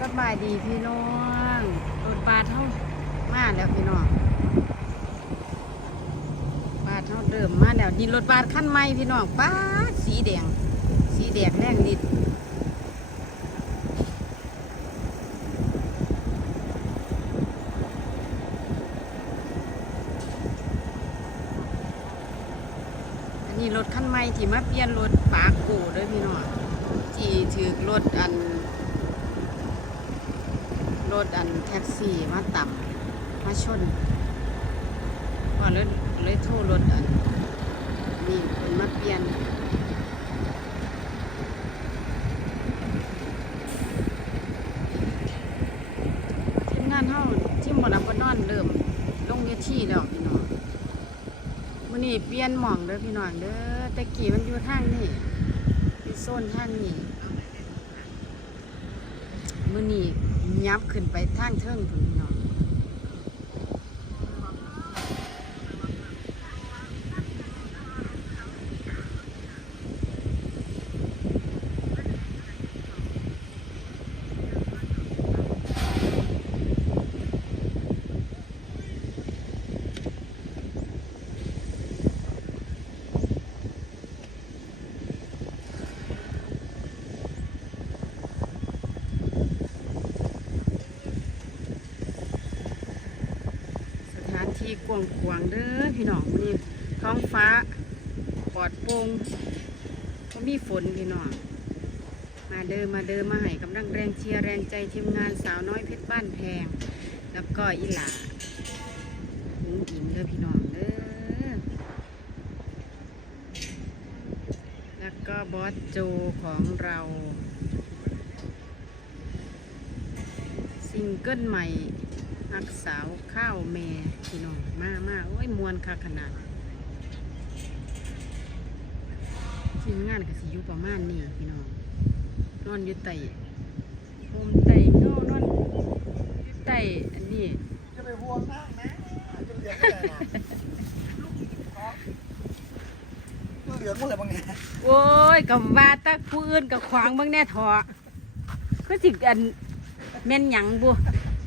สบายดีพี่น้องรถบัสเท่ามาแล้วพี่น้องบัสเท่าเดิมมาแล้วนี่รถบัสขั้นใหม่พี่น้องป้าสีแดง สีแดงแรงนิดนนี้รถขั้นใหม่ที่มาเปลี่ยนรถปากกูด้วยพี่น้องที่ถือรถอัน รถอันแท็กซี่มาต่ำมาชนว่าเลยเลยโทรรถอันนี่เป็นมาเปลี่ยนทีมงานเฮาทีมบอลับบนอนเริ่มลงเวทีแล้วพี่น้องมื้อนี้เปลี่ยนหม่องเด้อพี่น้องเด้อแต่กี้มันอยู่ทางนี้ที่โซนทางนี้มื่อนี้ ยับขึ้นไปทางเทิงถึงสถานที่ กว้างขวงๆเด้อพี่น้องนี้ท้องฟ้าปลอดโปร่งก็มีฝนพี่น้องมาเดินมาเดินมาให้กำลังแรงเชียร์แรงใจทีมงานสาวน้อยเพชรบ้านแพง แล้วก็อีหลาหุงอิงเด้อพี่น้องเด้อแล้วก็บอสโจของเราซิงเกิลใหม่ นักสาวข้าวแม่พี่น้องมากมากโอ้ยมวนค่ะขนาดทีมงานก็สิอยู่ประมาณนี้พี่น้องนอนอยู่ไต่โฮมไต่เงนอนอยู่ไต่อันนี้จะไปห่วงมากนะจะเหลืองอะไรนลูกเหลือหมดเลยบางเนี่ยโอ้ยกับว่าตะผู้อื่นกับขวางบางแน่ทอก็สิอันแม่นหยังบุ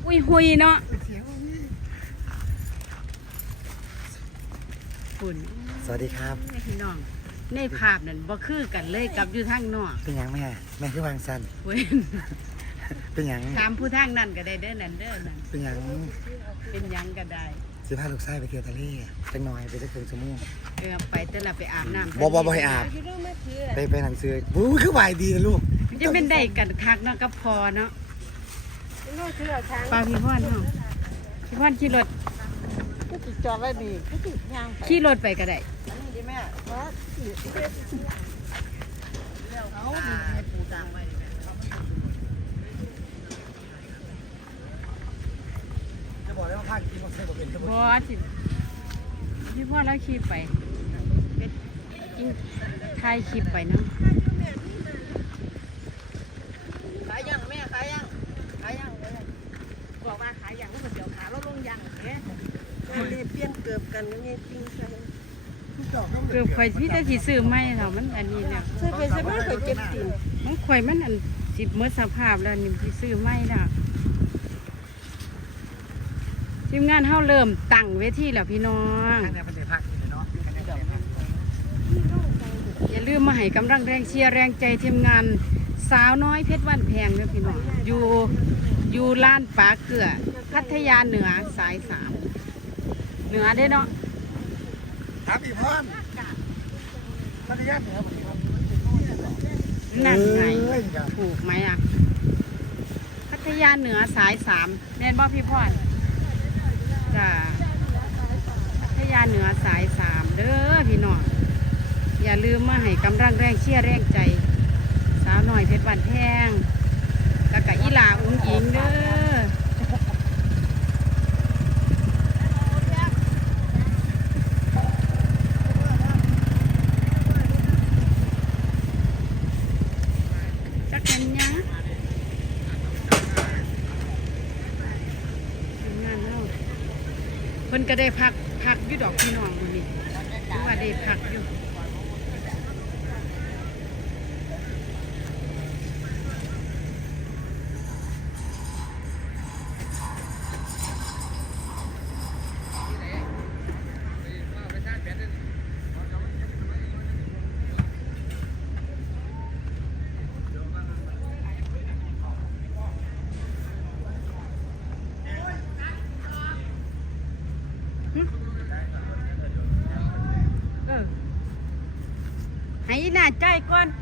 อุ้ยหุยเนาะเสียงนี่ฝุ่นสวัสดีครับพี่น้อง ในภาพนั่นบ่คือกันเลยกับอยู่ทางนอกเป็นหยังแม่แม่คือวางสันเว้ยเป็นหยังถามผู้ทางนั่นก็ได้เด้อนั่นเด้อนั่นเป็นหยังเป็นหยังก็ได้สิพาลูกชายไปเที่ยวทะเลจังหน่อยไปได้เพิ่งชั่วโมงเออไปแต่ละไปอาบน้ำบ่บ่บ่ให้อาบไปไปหนังสือบู๊คือวายดีนะลูกมันจะเป็นได้กันคักเนาะกับพอเนาะ ปลาพี่พ่อนเนาะพี่พ่อนขี่รถก็ติดจอดไว้ดีก็ติดยางไปขี่รถไปก็ได้อันนี้ดิแม่ว่าสิเอาดิให้ปูตามไว้ดิแม่จะบอกได้ว่าภาคกินมันเคยบอกเป็นทั้งหมบดอสิพี่พ่อแล้วขี่ไปเป็นกินถ่ายคลิปไปเนาะ ขายยังแม่ขายยังขายยังขายยังบอกว่าขายยังก็เดี๋ยวขาลดลงยังเนี่ย เรียนเปลี่ยนเกือบกันนี่ปิ้งใส่ทุกดอกต้องเหลืคือข่อยพี่จะสิซื้อไม่เนาะมันอันนี้เนี่ยใส่ไปใส่มาเคยเจ็บตีนมันข่อยมันอันสิเมื่อสภาพแล้วนี่สิซื้อไม่ละทีมงานเฮาเริ่มตั้งเวทีแล้วพี่น้องอันนี้เป็นเด็กภาคกินเลยเนาะอันนี้เป็นเด็กภาคอย่าลืมมาให้กำลังแรงเชียร์แรงใจทีมงานสาวน้อยเพชรวันแพงเด้อพี่น้องอยู่อยู่ลานปาเกลือพัทยาเหนือสายสาม เหนือได้อเนาะครับอีพอนพัทยาเหนือวันนี้ครับนั่นไงเอ้ยครับถูกไหมอะ พัทยาเหนือสายสามแน่นบ่พี่พรจ้าพัทยาเหนือสายสามเด้อพี่น้องอย่าลืมมาให้กำลังแรงเชียร์แรงใจ สาวหน่อยเพชรวันแพงแล้วก็อีหลาอุ้งอิงเด้อจักกันยังทำงานแล้วเพิ่นก็ได้พักพักอยู่ดอกพี่น้องมื้อนี้ถือว่าได้พักอยู่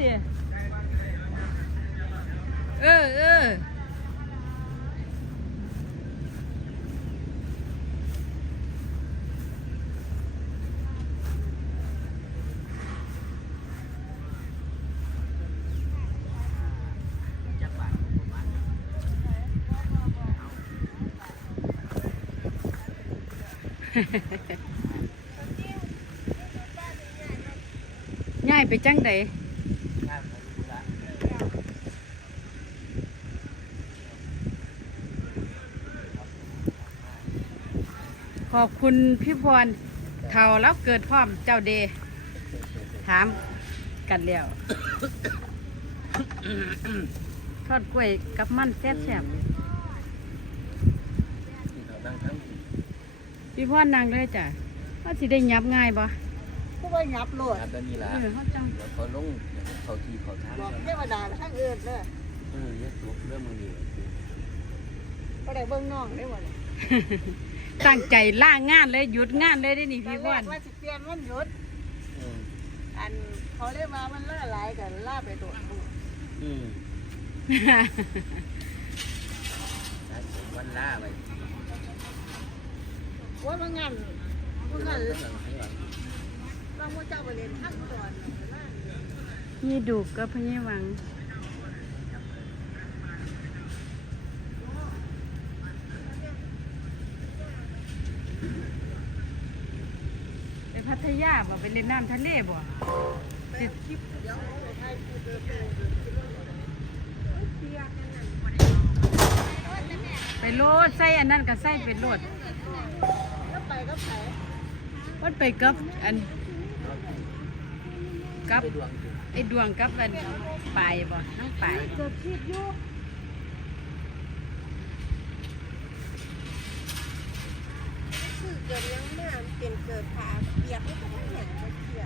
ายก่อนติเออเออ ง่ายไปจังได ขอบคุณพี่พรเท่าแล้วเกิดพร้อมเจ้าเดถามกันแล้วทอดกล้วยกับมันแซ่บที่เขานั่งทั้งๆพี่พรนางเลยจ้ะว่าสิได้ยับง่ายบ่ผู้ว่าหยับโลดครับด้านนี้ละเออเขาจังเดี๋ยวเขาลงเขาทีเขาทางบอกเทวดาทั้งอื่นเลยเออเนี่ยตัวเรื่องมือนี่ก็ได้เบิ่งน้องได้หมด ตั้งใจล่างานเลยหยุดงานเลยได้นี่ตอพี่นพแรรกว่าสิเปลี่ยนวันหยุด อืมอันเขาเรียกว่ามันล่าหลายกันล่าไปโดดลูกอืมสายผมวันล่าไปว่ามันงั้นมันงั้นเรื่องหลังให้หลังบางพวกเจ้าไปเรียนทักก่อนล่านี่ดูก็พะเยวัง พัทยาบ่ไปเล่นน้ำทะเลบ่ไปโลดใส่อันนั้นก็ใส่ไปโลดไปก็ไปมันไปกับอันกับไปดวงจุดไอ้ดวงกับอันปลายบ่น้องปลาย เกิดคลิปอยู่คือเกิดยังมาเป็นเกิดขาเปียกไม่ต้องแหงมาเสีย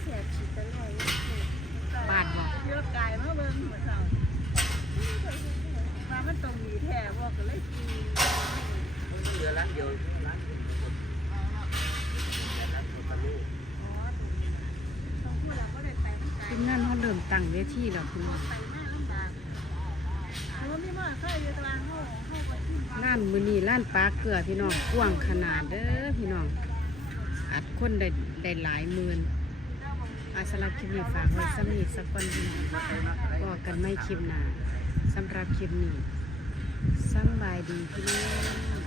เสียชีวิตหน่อย บาดบ่ เยอะกายมาเบิ่งหัวเสาว่ามันตรงมีแท้ว่าก็เลยกิน มันเหลือร้านเดียวร้านเดียวร้านคนทะลุ ต้องพูดแล้วก็ได้ไปมันไกล ทีมงานเขาเริ่มตั้งเวทีแล้วพี่น้องไปมากลำบากเพราะว่ามีมอเตอร์ไซค์อยู่ตารางห้องห้องไปที่ร้านมื้อนี้ร้านปลาเกลือพี่น้องกว้างขนาดเด้อพี่น้อง อัดคนได้ได้หลายหมื่นอาสำหรับคลิปนี้ฝากไว้สำนีสักวันพี่น้องก็กันไม่คลิปหน้าสำหรับคลิปนี้สำบายดีพี่น้อง